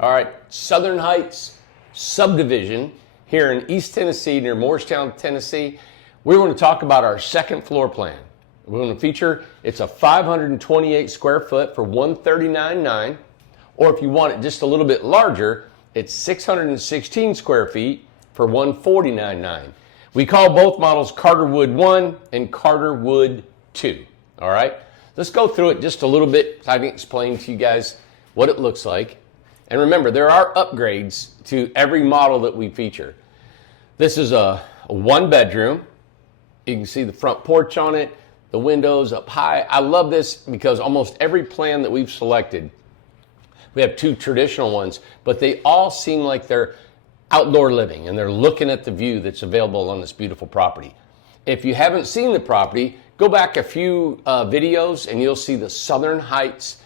All right, Southern Heights Subdivision here in East Tennessee near Morristown, Tennessee. We're going to talk about our second floor plan. We're going to feature, it's a 528 square foot for $139,900, or if you want it just a little bit larger, it's 616 square feet for $149,900. We call both models Carterwood 1 and Carterwood 2. All right, let's go through it just a little bit so I can explain to you guys what it looks like. And remember, there are upgrades to every model that we feature. This is a one bedroom. You can see the front porch on it, the windows up high. I love this because almost every plan that we've selected, we have two traditional ones, but they all seem like they're outdoor living and they're looking at the view that's available on this beautiful property. If you haven't seen the property, go back a few videos and you'll see the Southern Heights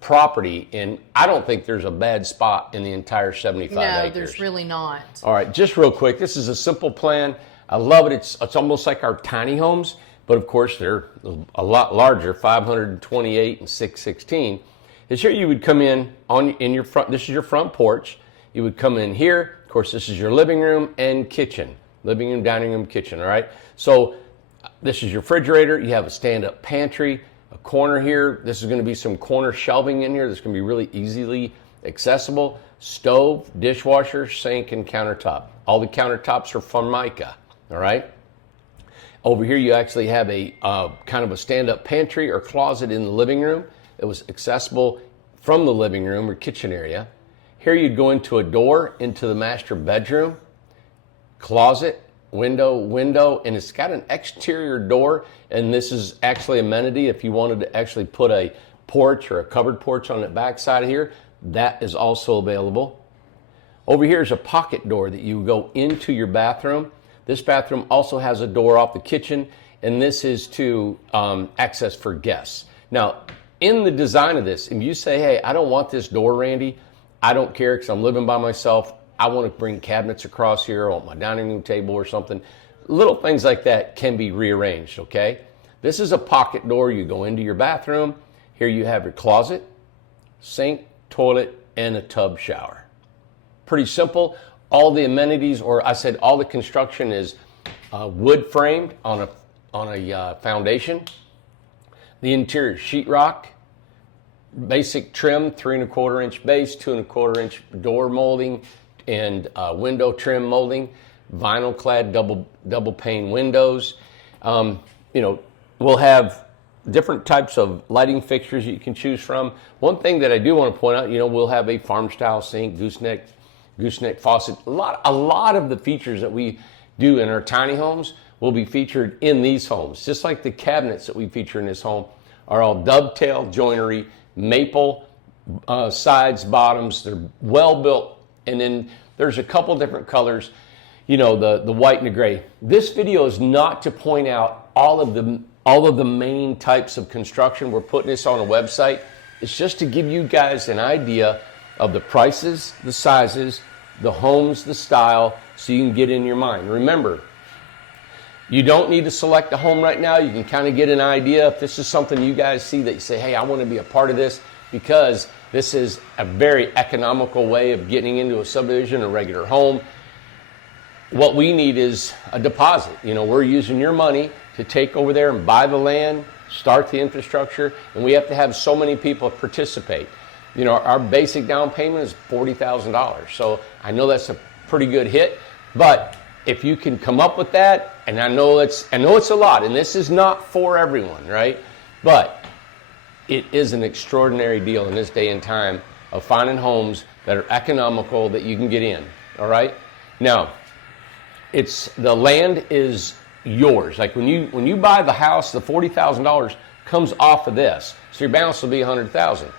property, and I don't think there's a bad spot in the entire 75 acres. No, there's really not. All right, just real quick, this is a simple plan. I love it. It's almost like our tiny homes, but of course they're a lot larger, 528 and 616. Is here you would come in your front. This is your front porch. You would come in here. Of course, this is your living room and kitchen. Living room, dining room, kitchen. All right. So this is your refrigerator. You have a stand-up pantry. A corner here. This is going to be some corner shelving in here that's going to be really easily accessible. Stove, dishwasher, sink, and countertop. All the countertops are Formica. All right. Over here, you actually have a kind of a stand-up pantry or closet in the living room. It was accessible from the living room or kitchen area. Here you'd go into a door into the master bedroom, closet, window, and it's got an exterior door, and this is actually amenity. If you wanted to actually put a porch or a covered porch on the back side of here, that is also available. Over here is a pocket door that you go into your bathroom. This bathroom also has a door off the kitchen, and this is to access for guests. Now, in the design of this, if you say, hey, I don't want this door, Randy, I don't care because I'm living by myself, I want to bring cabinets across here on my dining room table or something. Little things like that can be rearranged, okay? This is a pocket door. You go into your bathroom. Here you have your closet, sink, toilet, and a tub shower. Pretty simple. All the amenities, or I said all the construction is wood framed on a foundation. The interior sheetrock, basic trim, 3 1/4 inch base, 2 1/4 inch door molding, and window trim molding, vinyl clad double pane windows. We'll have different types of lighting fixtures you can choose from. One thing that I do want to point out, we'll have a farm style sink, gooseneck faucet. A lot of the features that we do in our tiny homes will be featured in these homes. Just like the cabinets that we feature in this home are all dovetail joinery, maple sides, bottoms. They're well built. And then there's a couple different colors, the white and the gray. This video is not to point out all of the main types of construction. We're putting this on a website. It's just to give you guys an idea of the prices, the sizes, the homes, the style, so you can get in your mind. Remember, you don't need to select a home right now. You can kind of get an idea if this is something you guys see that you say, hey, I want to be a part of this, because this is a very economical way of getting into a subdivision, a regular home. What we need is a deposit. We're using your money to take over there and buy the land, start the infrastructure, and we have to have so many people participate. Our basic down payment is $40,000. So I know that's a pretty good hit, but if you can come up with that, and I know it's a lot, and this is not for everyone, right? But it is an extraordinary deal in this day and time of finding homes that are economical that you can get in. All right. Now, the land is yours. Like when you buy the house, the $40,000 comes off of this, so your balance will be $100,000.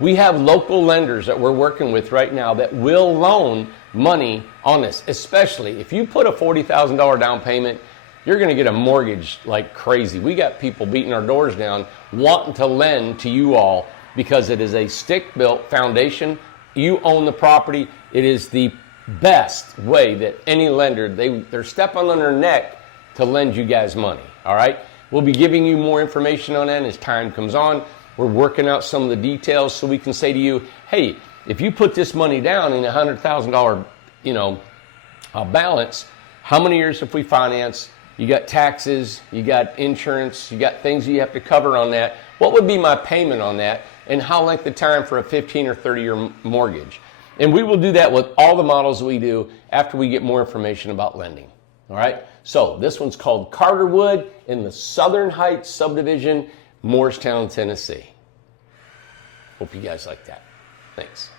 We have local lenders that we're working with right now that will loan money on this, especially if you put a $40,000 down payment. You're going to get a mortgage like crazy. We got people beating our doors down wanting to lend to you all because it is a stick-built foundation. You own the property. It is the best way that any lender, they're stepping on their neck to lend you guys money, all right? We'll be giving you more information on that as time comes on. We're working out some of the details so we can say to you, hey, if you put this money down in $100,000, balance, how many years have we financed? You got taxes, you got insurance, you got things you have to cover on that. What would be my payment on that? And how length of time for a 15 or 30-year mortgage? And we will do that with all the models we do after we get more information about lending. All right? So this one's called Carterwood in the Southern Heights Subdivision, Morristown, Tennessee. Hope you guys like that. Thanks.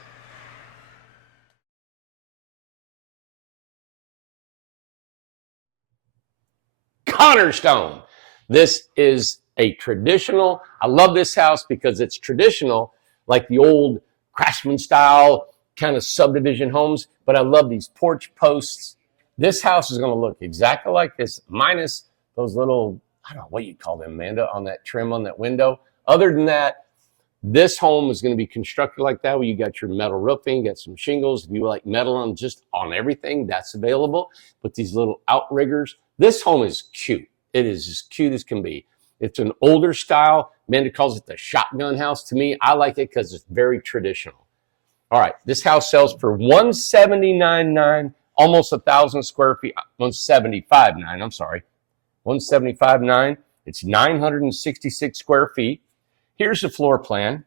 Conor Stone. This is a traditional, I love this house because it's traditional, like the old craftsman style kind of subdivision homes, but I love these porch posts. This house is going to look exactly like this, minus those little, I don't know what you call them, Amanda, on that trim on that window. Other than that, this home is going to be constructed like that, where you got your metal roofing, got some shingles. If you like metal on just on everything, that's available. But these little outriggers, this home is cute. It is as cute as can be. It's an older style. Amanda calls it the shotgun house. To me, I like it because it's very traditional. All right, this house sells for $179,900, almost 1,000 square feet. $175,900. I'm sorry, $175,900. It's 966 square feet. Here's the floor plan.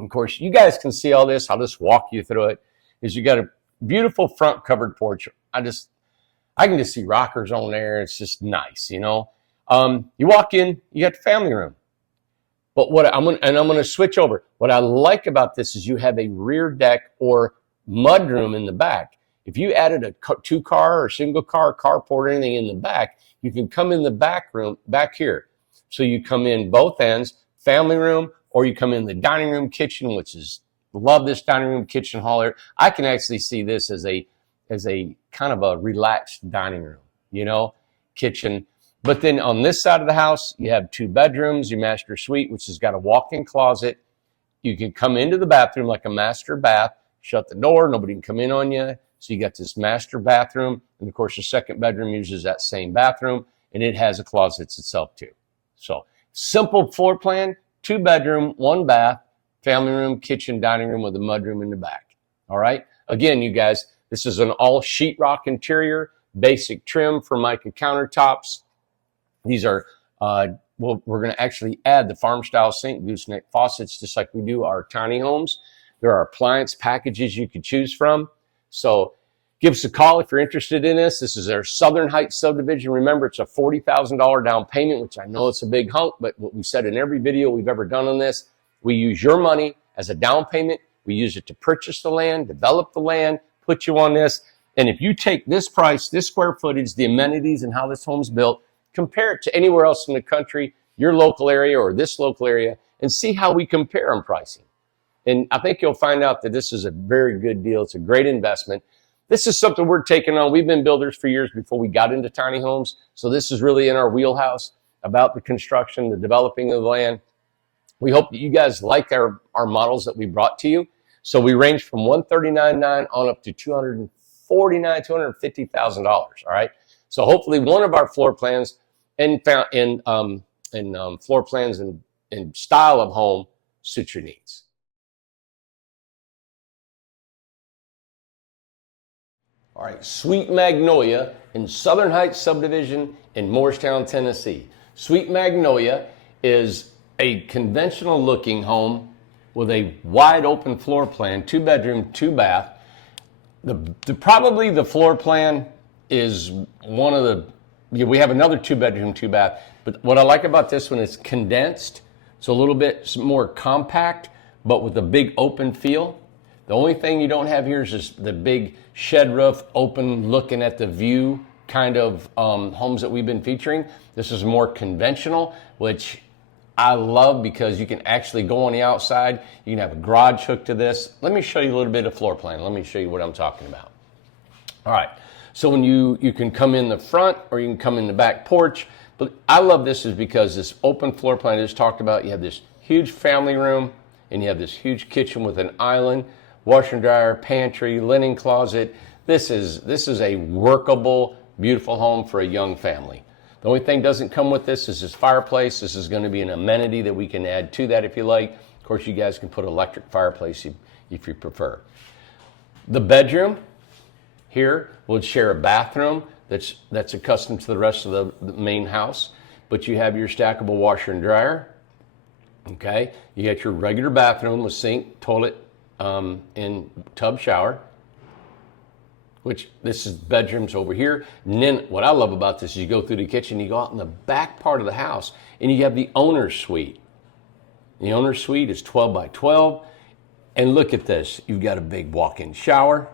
Of course, you guys can see all this. I'll just walk you through it. Is you got a beautiful front covered porch. I can just see rockers on there. It's just nice, you know. You walk in, you got the family room. But I'm going to switch over. What I like about this is you have a rear deck or mudroom in the back. If you added a two-car or single-car carport or anything in the back, you can come in the back room back here. So you come in both ends, family room, or you come in the dining room kitchen, which is, love this dining room kitchen hall here. I can actually see this as a kind of a relaxed dining room, you know, kitchen. But then on this side of the house, you have 2 bedrooms, your master suite, which has got a walk-in closet. You can come into the bathroom like a master bath, shut the door, nobody can come in on you. So you got this master bathroom. And of course, the second bedroom uses that same bathroom, and it has a closet itself too. So simple floor plan, 2 bedroom, 1 bath, family room, kitchen, dining room with a mudroom in the back. All right. Again, you guys, this is an all sheetrock interior, basic trim for mica countertops. These are, we're going to actually add the farm style sink, gooseneck faucets, just like we do our tiny homes. There are appliance packages you could choose from. So give us a call if you're interested in this. This is our Southern Heights subdivision. Remember, it's a $40,000 down payment, which I know it's a big hunk, but what we said in every video we've ever done on this, we use your money as a down payment. We use it to purchase the land, develop the land, put you on this. And if you take this price, this square footage, the amenities and how this home's built, compare it to anywhere else in the country, your local area or this local area, and see how we compare on pricing. And I think you'll find out that this is a very good deal. It's a great investment. This is something we're taking on. We've been builders for years before we got into tiny homes. So this is really in our wheelhouse about the construction, the developing of the land. We hope that you guys like our models that we brought to you. So we range from $139,900 on up to $249,000, $250,000. All right. So hopefully one of our floor plans and floor plans and style of home suit your needs. All right, Sweet Magnolia in Southern Heights Subdivision in Morristown, Tennessee. Sweet Magnolia is a conventional looking home with a wide open floor plan, 2 bedroom, 2 bath. Probably the floor plan is one of the, we have another 2 bedroom, 2 bath, but what I like about this one is condensed. It's a little bit more compact, but with a big open feel. The only thing you don't have here is just the big shed roof, open, looking at the view kind of homes that we've been featuring. This is more conventional, which I love because you can actually go on the outside. You can have a garage hooked to this. Let me show you a little bit of floor plan. Let me show you what I'm talking about. All right, so when you can come in the front or you can come in the back porch. But I love this is because this open floor plan I just talked about, you have this huge family room and you have this huge kitchen with an island, washer and dryer, pantry, linen closet. This is a workable, beautiful home for a young family. The only thing doesn't come with this is this fireplace. This is going to be an amenity that we can add to that if you like. Of course, you guys can put electric fireplace if you prefer. The bedroom here would share a bathroom that's accustomed to the rest of the main house, but you have your stackable washer and dryer. Okay, you got your regular bathroom with sink, toilet, and tub shower, which this is bedrooms over here. And then what I love about this is you go through the kitchen, you go out in the back part of the house, and you have the owner's suite. The owner's suite is 12 by 12. And look at this. You've got a big walk-in shower.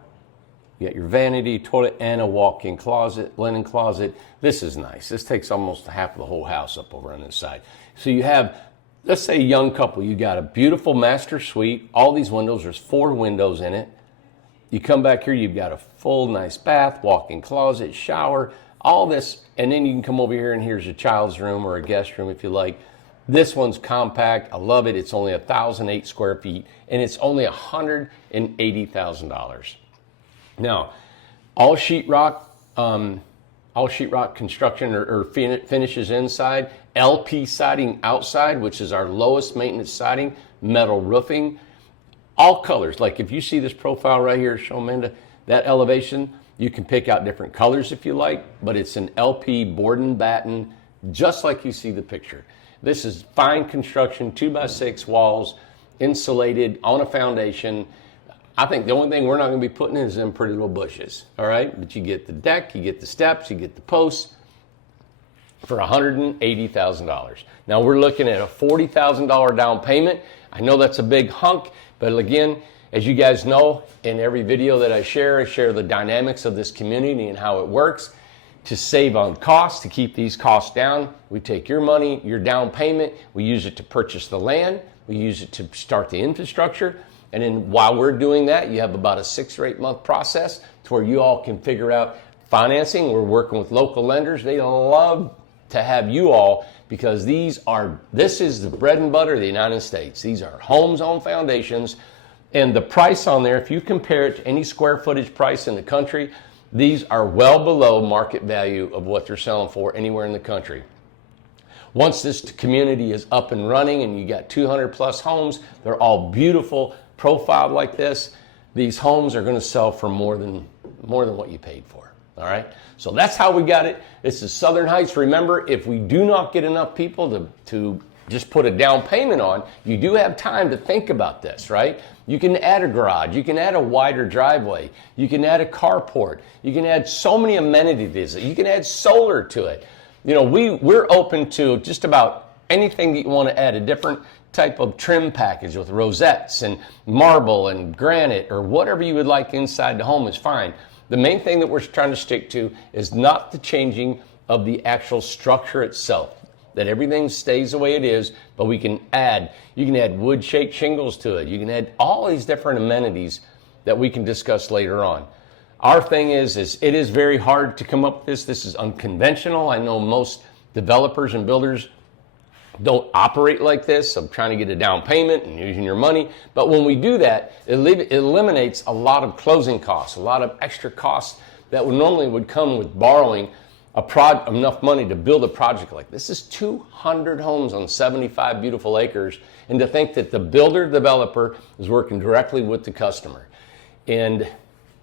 You got your vanity, toilet, and a walk-in closet, linen closet. This is nice. This takes almost half of the whole house up over on this side. So you have, let's say a young couple, you got a beautiful master suite. All these windows, there's 4 windows in it. You come back here, you've got a full nice bath, walk-in closet, shower, all this. And then you can come over here and here's a child's room or a guest room if you like. This one's compact. I love it. It's only 1,008 square feet, and it's only $180,000. Now, all sheetrock construction or finishes inside, LP siding outside, which is our lowest maintenance siding, metal roofing, all colors. Like if you see this profile right here, show Amanda, that elevation, you can pick out different colors if you like, but it's an LP board and batten, just like you see the picture. This is fine construction, 2x6 walls, insulated on a foundation. I think the only thing we're not going to be putting in is them pretty little bushes, all right? But you get the deck, you get the steps, you get the posts for $180,000. Now we're looking at a $40,000 down payment. I know that's a big hunk, but again, as you guys know, in every video that I share the dynamics of this community and how it works. To save on costs, to keep these costs down, we take your money, your down payment, we use it to purchase the land, we use it to start the infrastructure, and then while we're doing that, you have about a 6 or 8 month process to where you all can figure out financing. We're working with local lenders. They love to have you all because this is the bread and butter of the United States. These are homes on foundations, and the price on there, if you compare it to any square footage price in the country, these are well below market value of what they're selling for anywhere in the country. Once this community is up and running and you got 200 plus homes, they're all beautiful, profiled like this. These homes are going to sell for more than what you paid for. All right. So that's how we got it. This is Southern Heights. Remember, if we do not get enough people to just put a down payment on, you do have time to think about this, right? You can add a garage, you can add a wider driveway, you can add a carport, you can add so many amenities, you can add solar to it. You know, we're open to just about anything that you want to add, a different type of trim package with rosettes and marble and granite or whatever you would like inside the home is fine. The main thing that we're trying to stick to is not the changing of the actual structure itself. That everything stays the way it is, but you can add wood shake shingles to it. You can add all these different amenities that we can discuss later on. Our thing is it is very hard to come up with this. This is unconventional. I know most developers and builders don't operate like this of trying to get a down payment and using your money. But when we do that, it eliminates a lot of closing costs, a lot of extra costs that would come with borrowing enough money to build a project like this. This is 200 homes on 75 beautiful acres, and to think that the builder developer is working directly with the customer. And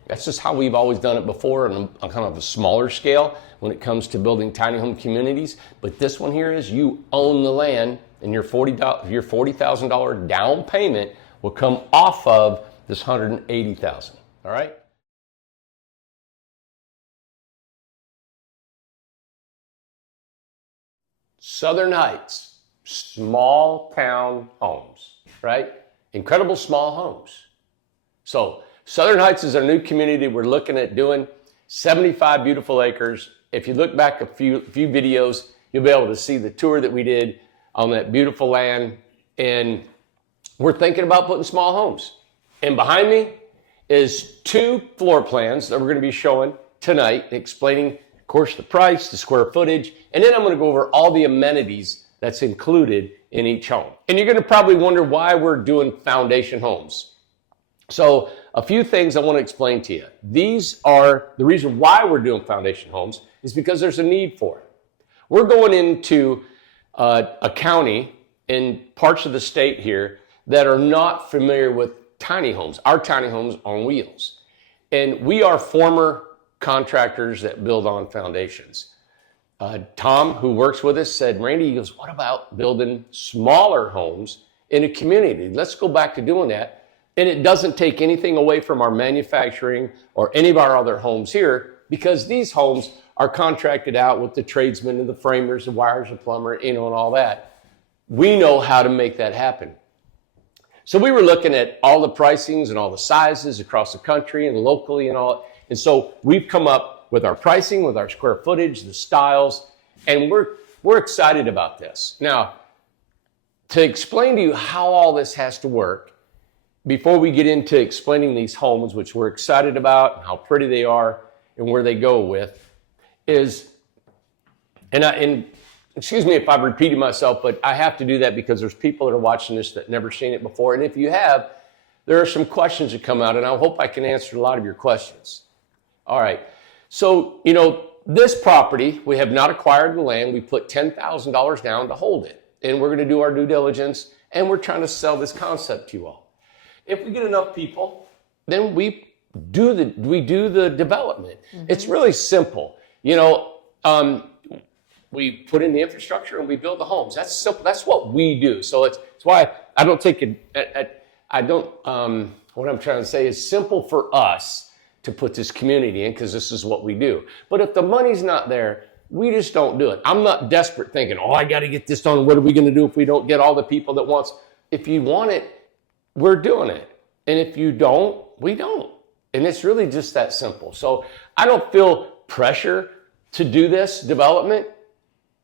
that's just how we've always done it before on kind of a smaller scale when it comes to building tiny home communities. But this one here is you own the land, and your $40,000 down payment will come off of this $180,000. All right. Southern Heights, small town homes, right? Incredible small homes. So Southern Heights is our new community we're looking at doing, 75 beautiful acres. If you look back a few videos, you'll be able to see the tour that we did on that beautiful land. And we're thinking about putting small homes. And behind me is 2 floor plans that we're going to be showing tonight, explaining, of course, the price, the square footage, and then I'm going to go over all the amenities that's included in each home. And you're going to probably wonder why we're doing foundation homes. So a few things I want to explain to you. These are the reason why we're doing foundation homes is because there's a need for it. We're going into a county in parts of the state here that are not familiar with tiny homes, our tiny homes on wheels. And we are former contractors that build on foundations. Tom, who works with us, said, Randy, he goes, what about building smaller homes in a community? Let's go back to doing that. And it doesn't take anything away from our manufacturing or any of our other homes here, because these homes are contracted out with the tradesmen and the framers, the wires, the plumber, and all that. We know how to make that happen. So we were looking at all the pricings and all the sizes across the country and locally and all. And so we've come up with our pricing, with our square footage, the styles, and we're excited about this. Now, to explain to you how all this has to work, before we get into explaining these homes, which we're excited about, and how pretty they are, and where they go with, is, and excuse me if I've repeated myself, but I have to do that because there's people that are watching this that never seen it before. And if you have, there are some questions that come out, and I hope I can answer a lot of your questions. All right. So, this property, we have not acquired the land. We put $10,000 down to hold it. And we're going to do our due diligence, and we're trying to sell this concept to you all. If we get enough people, then we do the development. Mm-hmm. It's really simple. We put in the infrastructure and we build the homes. That's simple. That's what we do. So it's why I don't take it. What I'm trying to say is simple for us to put this community in, because this is what we do. But if the money's not there, we just don't do it. I'm not desperate thinking, I got to get this done. What are we going to do if we don't get all the people that wants? If you want it, we're doing it. And if you don't, we don't. And it's really just that simple. So I don't feel pressure to do this development,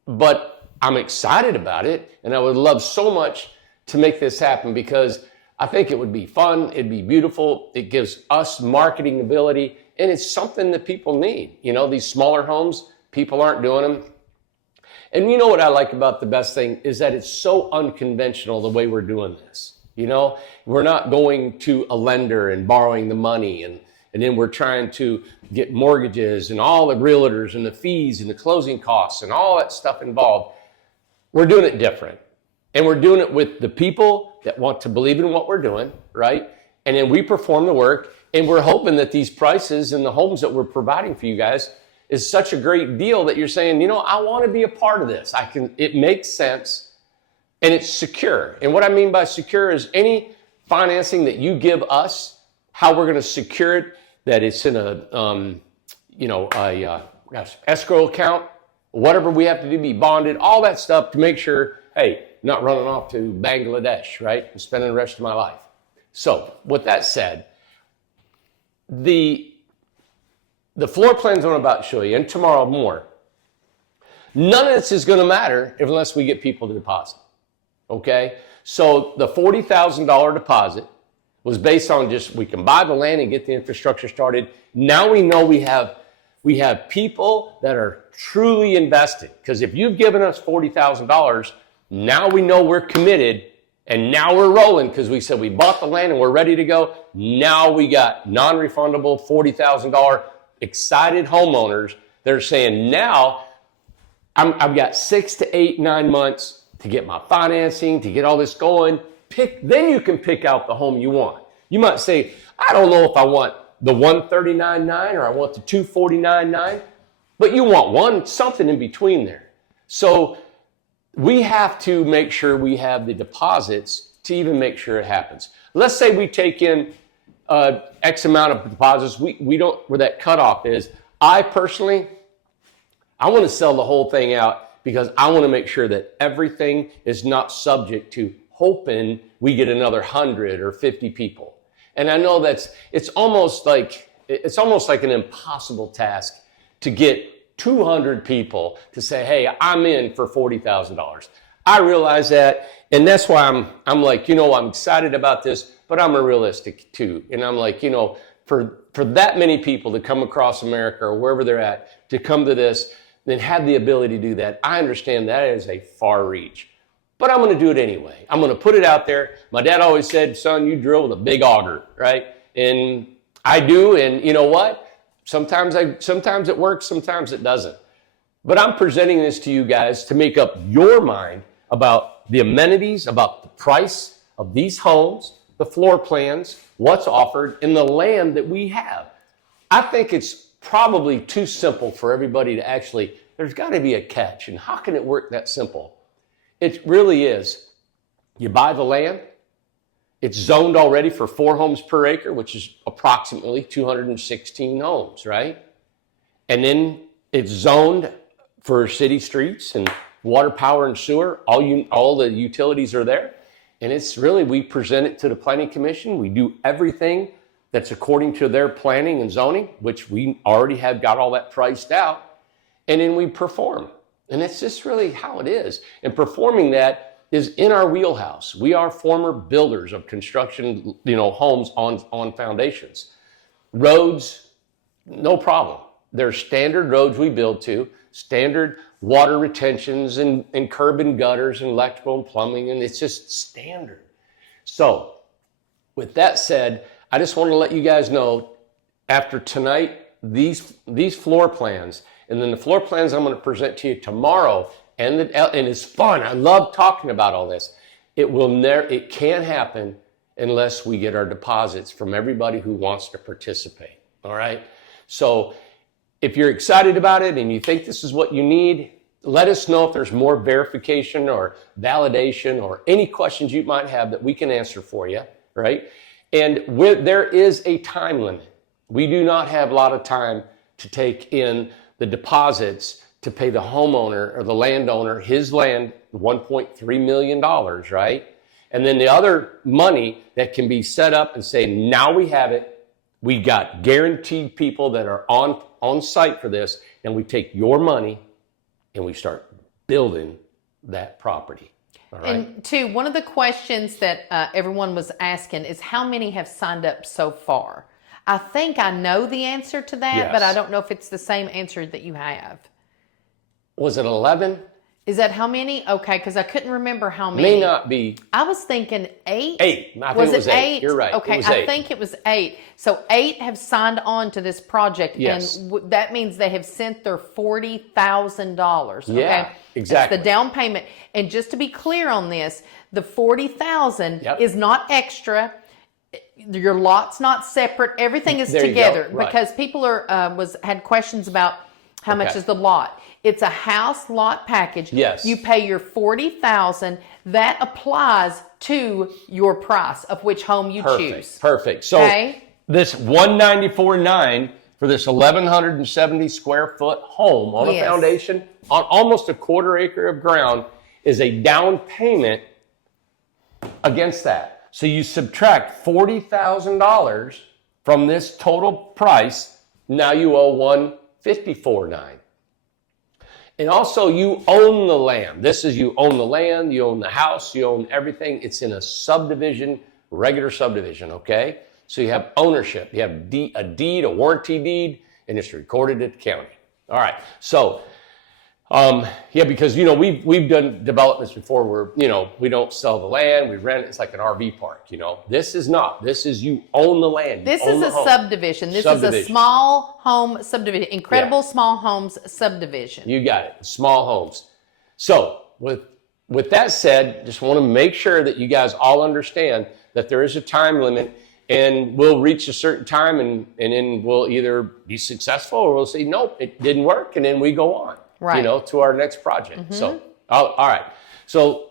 but I'm excited about it. And I would love so much to make this happen, because I think it would be fun. It'd be beautiful. It gives us marketing ability, and it's something that people need. These smaller homes, people aren't doing them. And you know what I like about the best thing is that it's so unconventional the way we're doing this. We're not going to a lender and borrowing the money, and then we're trying to get mortgages and all the realtors and the fees and the closing costs and all that stuff involved. We're doing it different. And we're doing it with the people that want to believe in what we're doing, right? And then we perform the work, and we're hoping that these prices and the homes that we're providing for you guys is such a great deal that you're saying, I want to be a part of this. It makes sense, and it's secure. And what I mean by secure is any financing that you give us, how we're going to secure it, that it's in a escrow account, whatever we have to do, be bonded, all that stuff to make sure, hey, not running off to Bangladesh, right, and spending the rest of my life. So with that said, the floor plans I'm about to show you, and tomorrow more, none of this is going to matter unless we get people to deposit, okay? So the $40,000 deposit was based on just, we can buy the land and get the infrastructure started. Now we know we have people that are truly invested, because if you've given us $40,000, now we know we're committed, and now we're rolling, because we said we bought the land and we're ready to go. Now we got non-refundable $40,000 excited homeowners that are saying, now I've got 6 to 8, 9 months to get my financing, to get all this going. Then you can pick out the home you want. You might say, I don't know if I want the 139.9 or I want the 249.9, but you want something in between there. So we have to make sure we have the deposits to even make sure it happens. Let's say we take in X amount of deposits. We don't, where that cutoff is. I personally, I want to sell the whole thing out, because I want to make sure that everything is not subject to hoping we get another 100 or 50 people. And I know it's almost like an impossible task to get 200 people to say, hey, I'm in for $40,000. I realize that, and that's why I'm like, I'm excited about this, but I'm a realistic too. And I'm like, for that many people to come across America or wherever they're at to come to this, then have the ability to do that, I understand that is a far reach. But I'm going to do it anyway. I'm going to put it out there. My dad always said, son, you drill with a big auger, right? And I do, and you know what? Sometimes it works, sometimes it doesn't. But I'm presenting this to you guys to make up your mind about the amenities, about the price of these homes, the floor plans, what's offered, and the land that we have. I think it's probably too simple for everybody to actually, there's got to be a catch. And how can it work that simple? It really is. You buy the land, it's zoned already for 4 homes per acre, which is approximately 216 homes, right? And then it's zoned for city streets and water, power, and sewer. All the utilities are there. And it's really, we present it to the Planning Commission. We do everything that's according to their planning and zoning, which we already have got all that priced out. And then we perform. And it's just really how it is. And performing that is in our wheelhouse. We are former builders of construction, homes on foundations. Roads, no problem. There's standard roads we build to, standard water retentions and curb and gutters and electrical and plumbing, and it's just standard. So with that said, I just want to let you guys know, after tonight, these floor plans, and then the floor plans I'm going to present to you tomorrow, and it's fun. I love talking about all this. It can't happen unless we get our deposits from everybody who wants to participate. All right. So if you're excited about it and you think this is what you need, let us know if there's more verification or validation or any questions you might have that we can answer for you. Right. And there is a time limit. We do not have a lot of time to take in the deposits to pay the homeowner or the landowner his land, $1.3 million, right? And then the other money that can be set up and say, now we have it. We got guaranteed people that are on site for this, and we take your money and we start building that property. All right? And two, one of the questions that everyone was asking is how many have signed up so far? I think I know the answer to that, Yes. but I don't know if it's the same answer that you have. Was it 11? Is that how many? Okay, because I couldn't remember how many. May not be. I was thinking 8. 8. I think it was 8. You're right. Okay, it was 8. I think it was 8. So 8 have signed on to this project, Yes. and that means they have sent their $40,000. Okay? Yeah, exactly. It's the down payment. And just to be clear on this, the $40,000 Yep. is not extra. Your lot's not separate. Everything is There you go. together Right. because people had questions about how much Okay. is the lot. It's a house lot package. Yes. You pay your $40,000. That applies to your price of which home you choose. Perfect. So Okay. this $194,900 for this 1,170 square foot home on a Yes. foundation on almost a quarter acre of ground is a down payment against that. So you subtract $40,000 from this total price. Now you owe $154,900. And also you own the land. This is, you own the land, you own the house, you own everything. It's in a subdivision, regular subdivision, okay? So you have ownership. You have a deed, a warranty deed, and it's recorded at the county. All right. So, because, we've done developments before where, we don't sell the land, we rent it. It's like an RV park, This is not. This is, you own the land. This is a subdivision. This is a small home subdivision. Incredible Small Homes subdivision. You got it. Small homes. So with that said, just want to make sure that you guys all understand that there is a time limit, and we'll reach a certain time and then we'll either be successful or we'll say, nope, it didn't work. And then we go on, right. To our next project. Mm-hmm. So, all right. So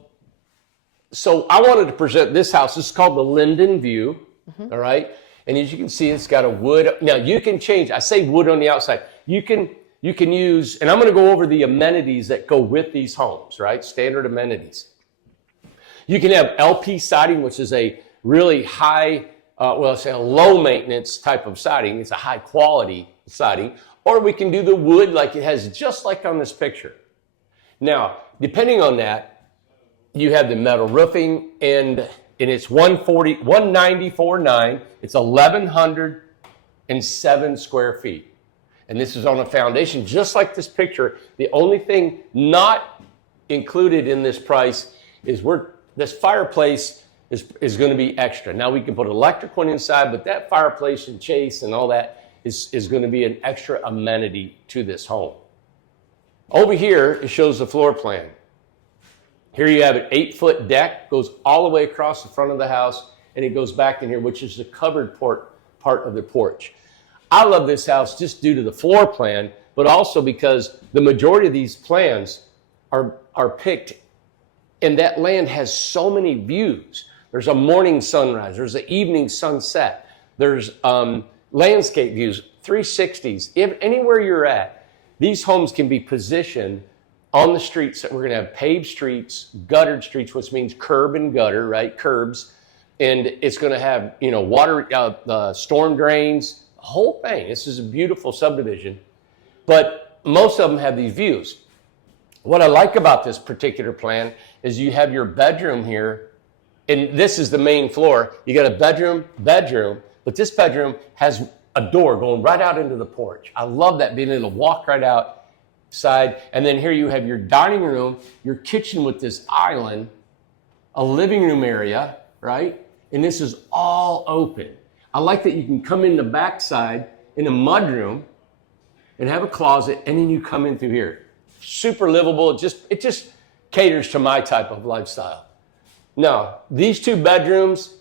I wanted to present this house. This is called the Linden View. Mm-hmm. All right. And as you can see, it's got a wood. Now you can change. I say wood on the outside. You can use, and I'm going to go over the amenities that go with these homes, right? Standard amenities. You can have LP siding, which is a really high, say a low maintenance type of siding. It's a high quality siding. Or we can do the wood like it has, just like on this picture. Now, depending on that, you have the metal roofing, and it's $194,900. It's 1,107 square feet. And this is on a foundation, just like this picture. The only thing not included in this price is this fireplace is going to be extra. Now we can put electric one inside, but that fireplace and chase and all that is going to be an extra amenity to this home. Over here, it shows the floor plan. Here you have an 8-foot deck, goes all the way across the front of the house, and it goes back in here, which is the covered part of the porch. I love this house just due to the floor plan, but also because the majority of these plans are picked, and that land has so many views. There's a morning sunrise, there's an evening sunset, there's landscape views, 360s. If anywhere you're at, these homes can be positioned on the streets that we're going to have paved streets, guttered streets, which means curb and gutter, right? Curbs. And it's going to have, water, storm drains, the whole thing. This is a beautiful subdivision. But most of them have these views. What I like about this particular plan is you have your bedroom here, and this is the main floor. You got a bedroom, but this bedroom has a door going right out into the porch. I love that, being able to walk right outside. And then here you have your dining room, your kitchen with this island, a living room area, right? And this is all open. I like that you can come in the backside in a mudroom and have a closet, and then you come in through here. Super livable. It just caters to my type of lifestyle. Now, these two bedrooms,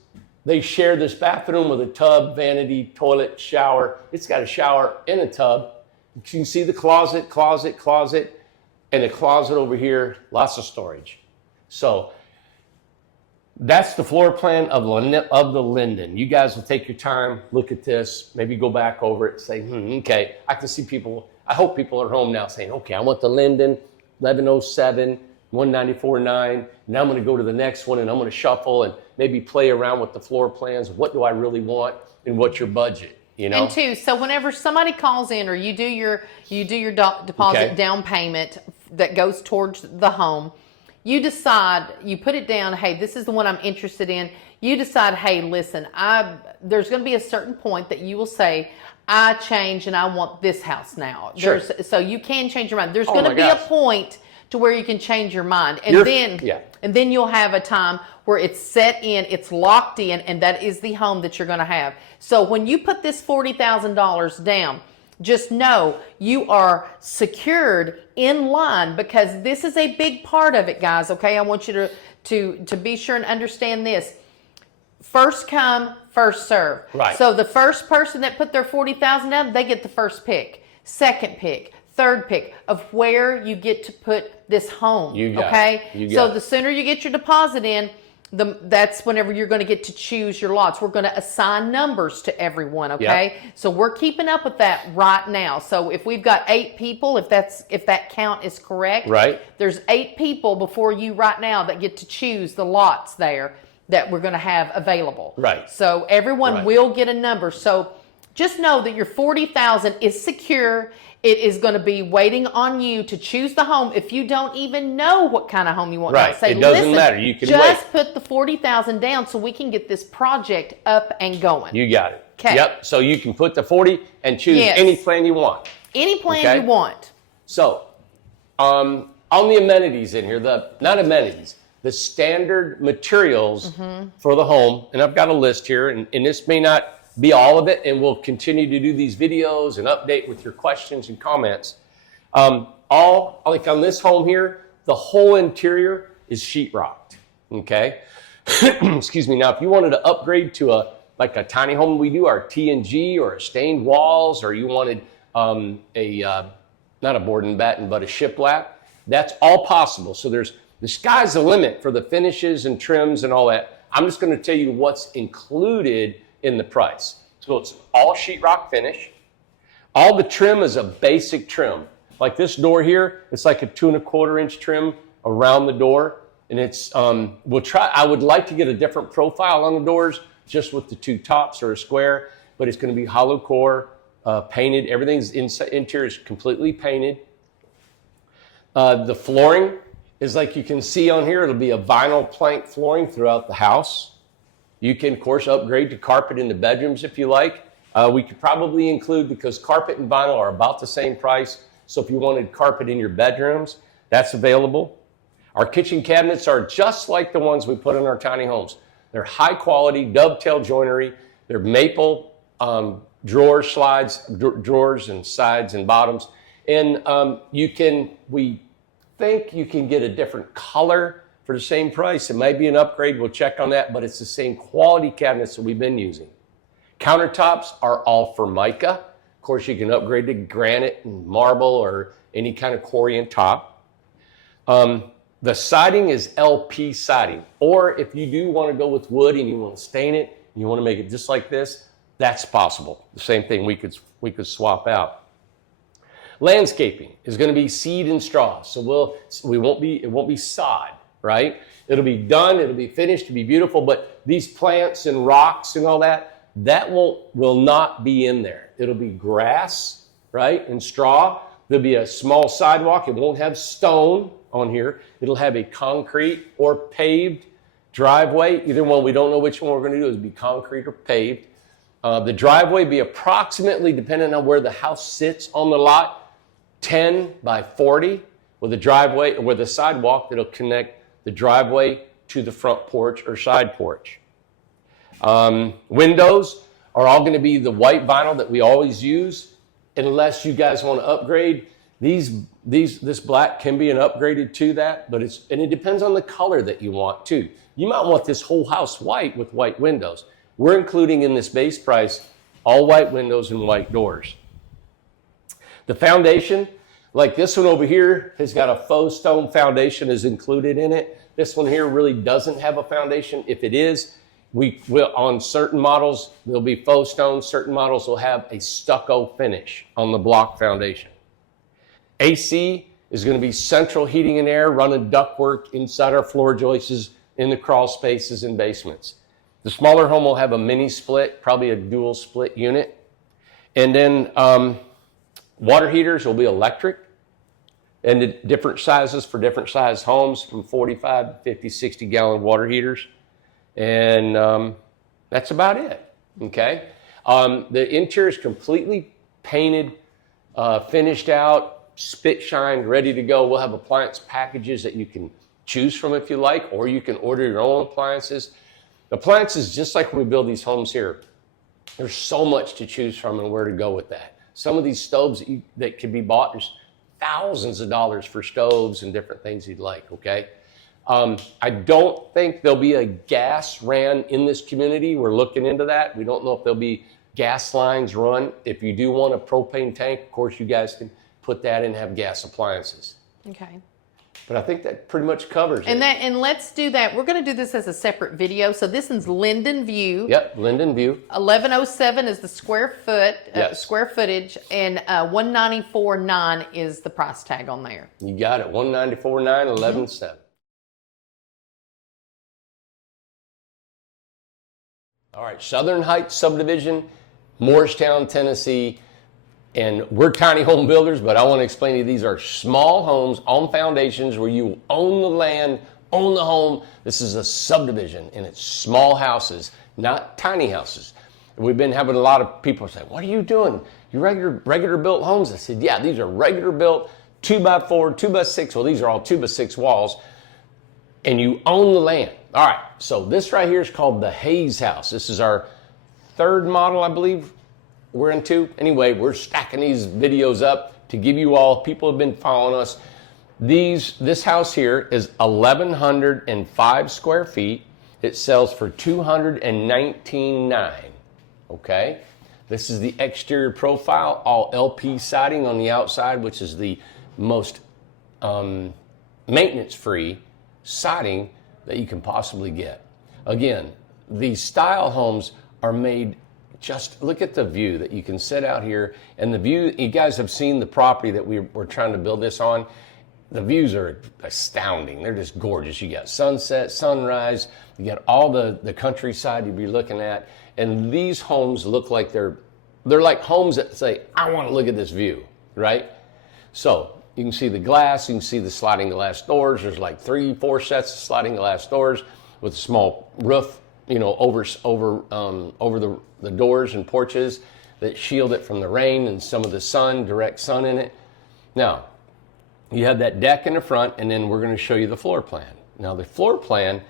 they share this bathroom with a tub, vanity, toilet, shower. It's got a shower and a tub. You can see the closet, and a closet over here, lots of storage. So that's the floor plan of the Linden. You guys will take your time, look at this, maybe go back over it, say, okay. I can see people, I hope people are home now saying, okay, I want the Linden, 1107, 194.9. Now I'm going to go to the next one, and I'm going to shuffle and maybe play around with the floor plans. What do I really want, and what's your budget? And two, so whenever somebody calls in, or you do your deposit down payment that goes towards the home, you decide, you put it down, hey, this is the one I'm interested in. You decide, hey, listen, there's going to be a certain point that you will say, I change and I want this house now. Sure. So you can change your mind. There's going to be a point to where you can change your mind. And then you'll have a time where it's set in, it's locked in, and that is the home that you're going to have. So when you put this $40,000 down, just know you are secured in line, because this is a big part of it, guys. Okay, I want you to be sure and understand this. First come, first serve. Right. So the first person that put their $40,000 down, they get the first pick, second pick, third pick of where you get to put this home. So the sooner you get your deposit in, that's whenever you're going to get to choose your lots. We're going to assign numbers to everyone, okay? Yep. So we're keeping up with that right now. So if we've got 8 people, if that count is correct, right, there's 8 people before you right now that get to choose the lots there that we're going to have available. Right. So everyone will get a number. So just know that your $40,000 is secure. It is going to be waiting on you to choose the home. If you don't even know what kind of home you want, say, it doesn't matter. You can just put the $40,000 down so we can get this project up and going. You got it. Okay. Yep. So you can put the 40 and choose any plan you want. Any plan you want. So, on the amenities in here, the standard materials for the home, and I've got a list here, and this may not be all of it, and we'll continue to do these videos and update with your questions and comments. All, like on this home here, the whole interior is sheetrocked, okay? Excuse me. Now, if you wanted to upgrade to a tiny home, we do our T&G or a stained walls, or you wanted not a board and batten, but a shiplap, that's all possible. So the sky's the limit for the finishes and trims and all that. I'm just going to tell you what's included in the price. So it's all sheetrock finish. All the trim is a basic trim. Like this door here, it's like a 2 1/4 inch trim around the door. And it's, I would like to get a different profile on the doors, just with the 2 tops or a square, but it's going to be hollow core, painted. Everything's interior is completely painted. The flooring is, like you can see on here, it'll be a vinyl plank flooring throughout the house. You can, of course, upgrade to carpet in the bedrooms if you like. We could probably include, because carpet and vinyl are about the same price, so if you wanted carpet in your bedrooms, that's available. Our kitchen cabinets are just like the ones we put in our tiny homes. They're high quality, dovetail joinery. They're maple drawers and sides and bottoms. And we think you can get a different color for the same price. It might be an upgrade. We'll check on that, but it's the same quality cabinets that we've been using. Countertops are all Formica. Of course, you can upgrade to granite and marble or any kind of Corian top. The siding is LP siding, or if you do want to go with wood and you want to stain it, and you want to make it just like this, that's possible. The same thing we could swap out. Landscaping is going to be seed and straw, so it won't be sod, right? It'll be done, it'll be finished, it'll be beautiful, but these plants and rocks and all that will not be in there. It'll be grass, right, and straw. There'll be a small sidewalk. It won't have stone on here. It'll have a concrete or paved driveway. Either one, we don't know which one we're going to do. It'll be concrete or paved. The driveway be approximately, depending on where the house sits on the lot, 10 by 40 with a driveway, with a sidewalk that'll connect the driveway to the front porch or side porch. Windows are all going to be the white vinyl that we always use, unless you guys want to upgrade. This black can be an upgraded to that, but it depends on the color that you want too. You might want this whole house white with white windows. We're including in this base price all white windows and white doors. The foundation, like this one over here, has got a faux stone foundation is included in it. This one here really doesn't have a foundation. If it is, we will, on certain models, there'll be faux stone. Certain models will have a stucco finish on the block foundation. AC is going to be central heating and air, running ductwork inside our floor joists, in the crawl spaces and basements. The smaller home will have a mini split, probably a dual split unit. And then water heaters will be electric and different sizes for different size homes, from 45 to 50, 60 gallon water heaters. And that's about it, okay? The interior is completely painted, finished out, spit shined, ready to go. We'll have appliance packages that you can choose from if you like, or you can order your own appliances. Appliances, just like when we build these homes here, there's so much to choose from and where to go with that. Some of these stoves that can be bought, there's thousands of dollars for stoves and different things you'd like, okay? I don't think there'll be a gas ran in this community. We're looking into that. We don't know if there'll be gas lines run. If you do want a propane tank, of course, you guys can put that in and have gas appliances. Okay. But I think that pretty much covers it. And let's do that. We're going to do this as a separate video. So this is Linden View. Yep, Linden View. 1107 is the square footage, and 194.9 is the price tag on there. You got it. 194.9, 11.7. All right, Southern Heights Subdivision, Morristown, Tennessee. And we're tiny home builders, but I want to explain to you, these are small homes on foundations where you own the land, own the home. This is a subdivision, and it's small houses, not tiny houses. We've been having a lot of people say, what are you doing? You regular built homes? I said, yeah, these are regular built 2x4, 2x6. Well, these are all 2x6 walls, and you own the land. All right, so this right here is called the Haze house. This is our third model, I believe we're into. Anyway, we're stacking these videos up to give you all, people have been following us. This house here is 1,105 square feet. It sells for $219,900. Okay. This is the exterior profile, all LP siding on the outside, which is the most maintenance-free siding that you can possibly get. Again, these style homes are made. Just look at the view that you can sit out here, and the view, you guys have seen the property that we're trying to build this on. The views are astounding. They're just gorgeous. You got sunset, sunrise, you got all the countryside you'd be looking at. And these homes look like they're like homes that say, I want to look at this view, right? So you can see the glass, you can see the sliding glass doors. There's like 3-4 sets of sliding glass doors with a small roof, you know, over the doors and porches that shield it from the rain and some of the sun, direct sun in it. Now, you have that deck in the front, and then we're going to show you the floor plan. Now, the floor plan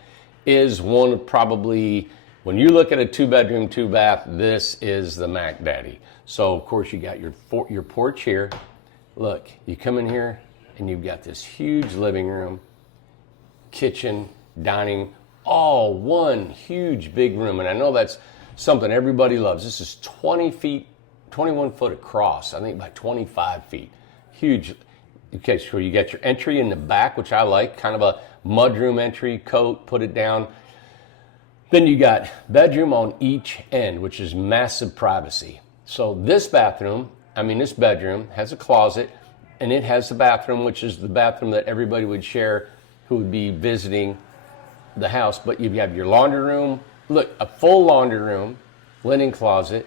is one of probably, when you look at a 2-bedroom, 2-bath, this is the Mac Daddy. So, of course, you got your porch here. Look, you come in here, and you've got this huge living room. kitchen, dining, all one huge big room. And I know that's something everybody loves. This is 20 feet, 21 foot across, I think by 25 feet. Huge. Okay, so you got your entry in the back, which I like, kind of a mudroom entry, coat, put it down. Then you got bedroom on each end, which is massive privacy. So this bedroom has a closet, and it has the bathroom, which is the bathroom that everybody would share who would be visiting the house. But you have your laundry room, look, a full laundry room, linen closet,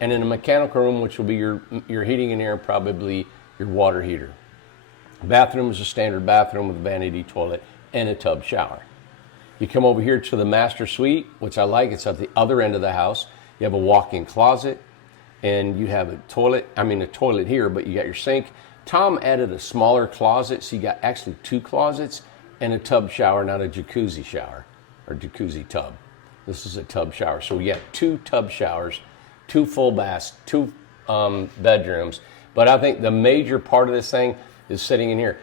and then a mechanical room, which will be your heating and air, probably your water heater. Bathroom is a standard bathroom with a vanity toilet and a tub shower. You come over here to the master suite, which I like. It's at the other end of the house. You have a walk-in closet, and you have a toilet here, but you got your sink. Tom added a smaller closet, so you got actually 2 closets and a tub shower, not a jacuzzi shower or jacuzzi tub. This is a tub shower. So we got 2 tub showers, 2 full baths, 2 bedrooms. But I think the major part of this thing is sitting in here.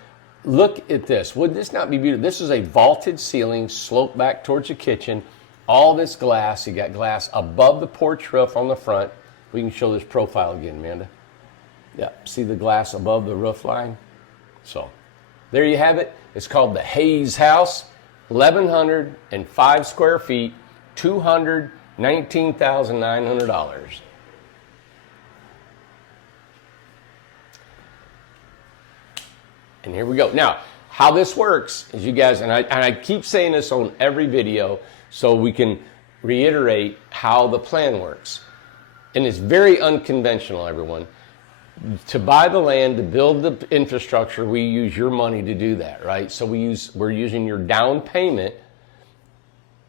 Look at this. Would this not be beautiful? This is a vaulted ceiling, sloped back towards the kitchen. All this glass. You got glass above the porch roof on the front. We can show this profile again, Amanda. Yeah, see the glass above the roof line? So there you have it. It's called the Haze House, 1,105 square feet, $219,900. And here we go. Now, how this works is you guys, and I keep saying this on every video so we can reiterate how the plan works. And it's very unconventional, everyone. To buy the land, to build the infrastructure, we use your money to do that, right? So we're using your down payment,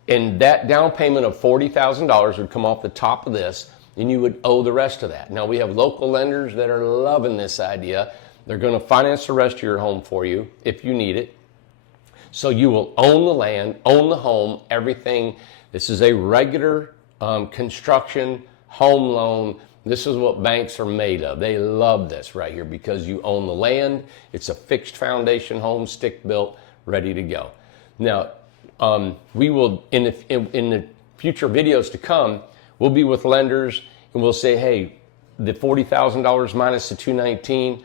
and that down payment of $40,000 would come off the top of this, and you would owe the rest of that. Now, we have local lenders that are loving this idea. They're going to finance the rest of your home for you if you need it. So you will own the land, own the home, everything. This is a regular construction home loan. This is what banks are made of. They love this right here because you own the land. It's a fixed foundation home, stick built, ready to go. Now, we will, in the future videos to come, we'll be with lenders and we'll say, hey, the $40,000 minus the $219,000,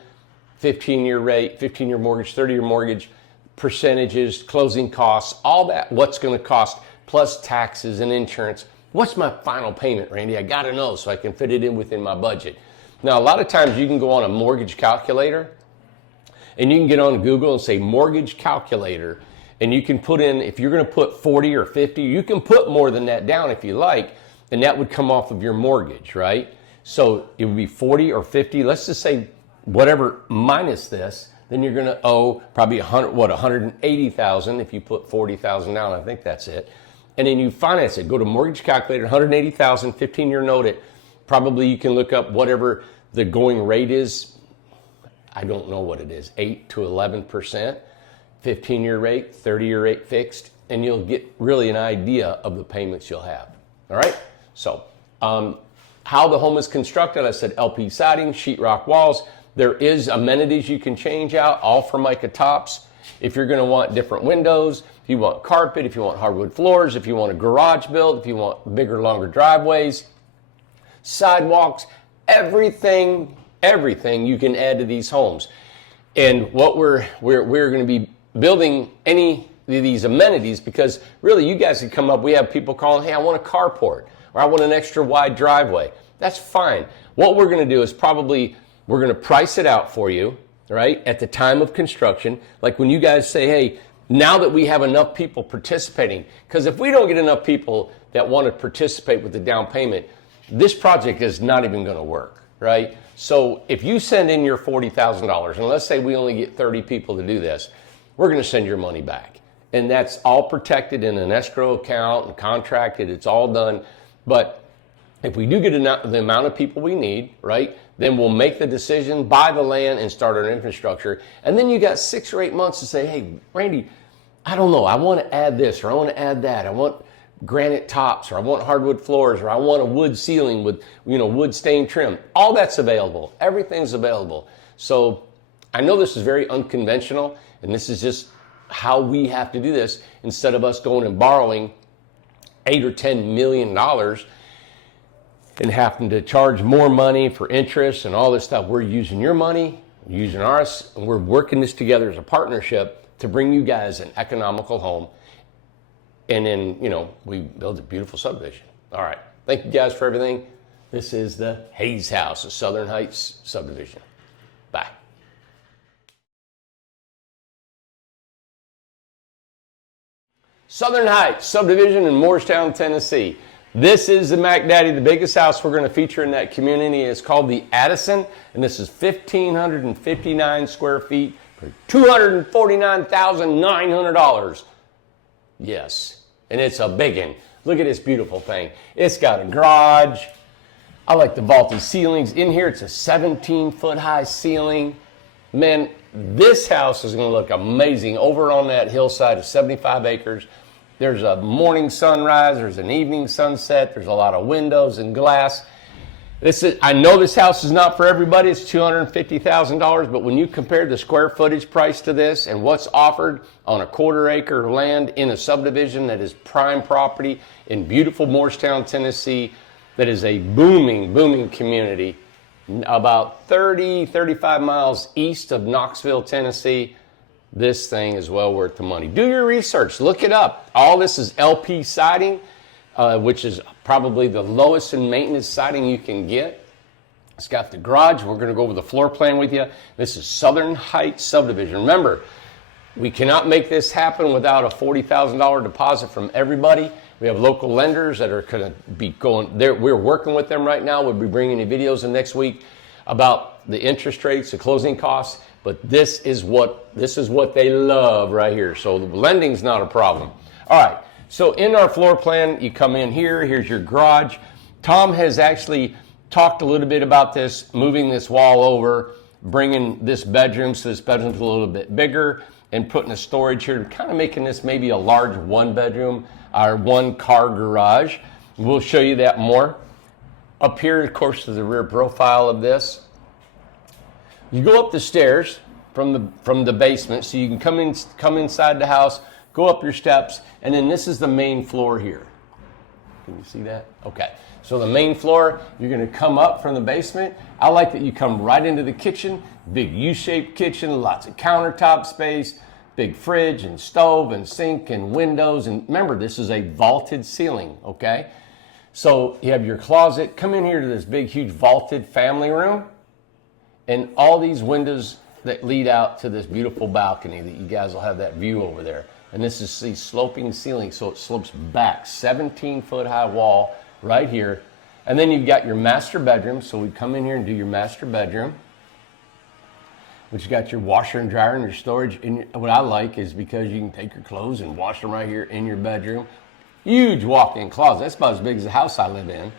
15-year rate, 15-year mortgage, 30-year mortgage, percentages, closing costs, all that, what's going to cost, plus taxes and insurance. What's my final payment, Randy? I got to know so I can fit it in within my budget. Now, a lot of times you can go on a mortgage calculator and you can get on Google and say mortgage calculator, and you can put in, if you're going to put 40 or 50, you can put more than that down if you like, and that would come off of your mortgage, right? So it would be 40 or 50. Let's just say whatever minus this, then you're going to owe probably $180,000 if you put $40,000 down. I think that's it. And then you finance it. Go to mortgage calculator, $180,000, 15-year note it. Probably you can look up whatever the going rate is. I don't know what it is, 8 to 11%, 15-year rate, 30-year rate fixed, and you'll get really an idea of the payments you'll have. All right? So how the home is constructed, I said LP siding, sheetrock walls. There is amenities you can change out, all Formica tops. If you're going to want different windows, if you want carpet, if you want hardwood floors, if you want a garage built, if you want bigger, longer driveways, sidewalks, everything you can add to these homes. And what we're going to be building any of these amenities, because really you guys can come up, we have people calling, hey, I want a carport, or I want an extra wide driveway. That's fine. What we're going to do is we're going to price it out for you, right, at the time of construction. Like when you guys say, hey, now that we have enough people participating, because if we don't get enough people that want to participate with the down payment, this project is not even going to work, right? So if you send in your $40,000, and let's say we only get 30 people to do this, we're going to send your money back. And that's all protected in an escrow account and contracted. It's all done. But if we do get the amount of people we need, right, then we'll make the decision, buy the land, and start our infrastructure. And then you got 6 or 8 months to say, hey, Randy, I don't know, I want to add this, or I want to add that. I want granite tops, or I want hardwood floors, or I want a wood ceiling with, wood stain trim. All that's available. Everything's available. So I know this is very unconventional, and this is just how we have to do this instead of us going and borrowing $8 or $10 million and having to charge more money for interest and all this stuff. We're using your money, using ours, and we're working this together as a partnership to bring you guys an economical home. And then, you know, we build a beautiful subdivision. All right. Thank you guys for everything. This is the Haze House, the Southern Heights subdivision. Bye. Southern Heights subdivision in Morristown, Tennessee. This is the Mac Daddy, the biggest house we're going to feature in that community. It's called the Addison, and this is 1,559 square feet for $249,900. Yes, and it's a big one. Look at this beautiful thing. It's got a garage. I like the vaulted ceilings. In here, it's a 17-foot high ceiling. Man, this house is going to look amazing over on that hillside of 75 acres. There's a morning sunrise, there's an evening sunset, there's a lot of windows and glass. I know this house is not for everybody, it's $250,000, but when you compare the square footage price to this and what's offered on a quarter acre land in a subdivision that is prime property in beautiful Morristown, Tennessee, that is a booming, booming community, about 35 miles east of Knoxville, Tennessee, this thing is well worth the money. Do your research. Look it up. All this is LP siding, which is probably the lowest in maintenance siding you can get. It's got the garage. We're going to go over the floor plan with you. This is Southern Heights subdivision. Remember, we cannot make this happen without a $40,000 deposit from everybody. We have local lenders that are going to be going there. We're working with them right now. We'll be bringing you videos in next week about the interest rates, the closing costs. But this is what they love right here. So the lending's not a problem. All right. So in our floor plan, you come in here. Here's your garage. Tom has actually talked a little bit about this, moving this wall over, bringing this bedroom so this bedroom's a little bit bigger, and putting a storage here, kind of making this maybe a large one-bedroom or one-car garage. We'll show you that more. Up here, of course, is the rear profile of this. You go up the stairs from the basement, so you can come inside the house, go up your steps, and then this is the main floor here. Can you see that? Okay. So the main floor, you're going to come up from the basement. I like that you come right into the kitchen, big U-shaped kitchen, lots of countertop space, big fridge and stove and sink and windows. And remember, this is a vaulted ceiling, okay? So you have your closet. Come in here to this big, huge vaulted family room. And all these windows that lead out to this beautiful balcony that you guys will have that view over there. And this is the sloping ceiling, so it slopes back, 17-foot high wall right here. And then you've got your master bedroom. So we come in here and do your master bedroom, which you got your washer and dryer and your storage. And what I like is because you can take your clothes and wash them right here in your bedroom. Huge walk-in closet. That's about as big as the house I live in.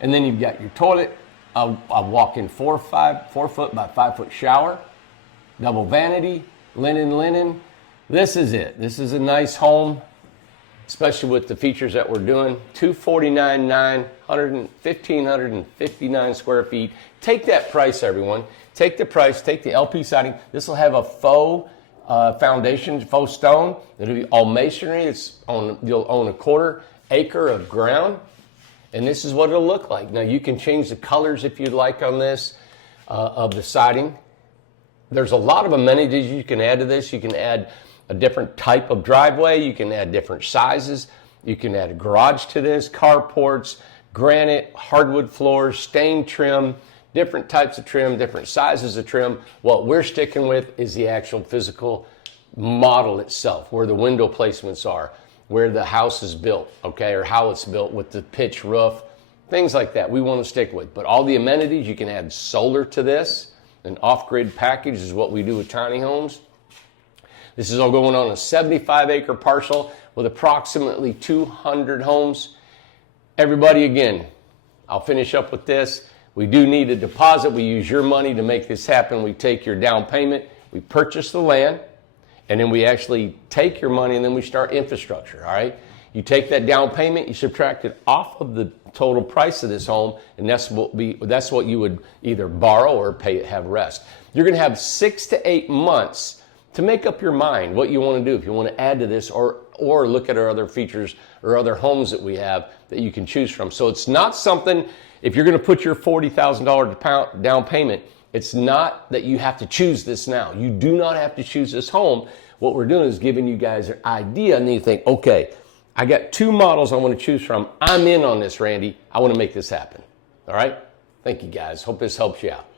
And then you've got your toilet, a walk-in 4 foot by 5 foot shower, double vanity, linen. This is it. This is a nice home, especially with the features that we're doing. $249,900, 1,559 square feet. Take that price, everyone. Take the price. Take the LP siding. This will have a faux foundation, faux stone. It'll be all masonry. You'll own a quarter acre of ground. And this is what it'll look like. Now, you can change the colors if you'd like on this, of the siding. There's a lot of amenities you can add to this. You can add a different type of driveway. You can add different sizes. You can add a garage to this, carports, granite, hardwood floors, stained trim, different types of trim, different sizes of trim. What we're sticking with is the actual physical model itself, where the window placements are, where the house is built, okay, or how it's built with the pitch roof, things like that we want to stick with. But all the amenities, you can add solar to this. An off-grid package is what we do with tiny homes. This is all going on a 75-acre parcel with approximately 200 homes. Everybody, again, I'll finish up with this. We do need a deposit. We use your money to make this happen. We take your down payment. We purchase the land. And then we actually take your money and then we start infrastructure, all right? You take that down payment, you subtract it off of the total price of this home, and that's what you would either borrow or have rest. You're going to have 6 to 8 months to make up your mind what you want to do. If you want to add to this or look at our other features or other homes that we have that you can choose from. So it's not something, if you're going to put your $40,000 down payment, it's not that you have to choose this now. You do not have to choose this home. What we're doing is giving you guys an idea, and then you think, okay, I got 2 models I want to choose from. I'm in on this, Randy. I want to make this happen. All right? Thank you, guys. Hope this helps you out.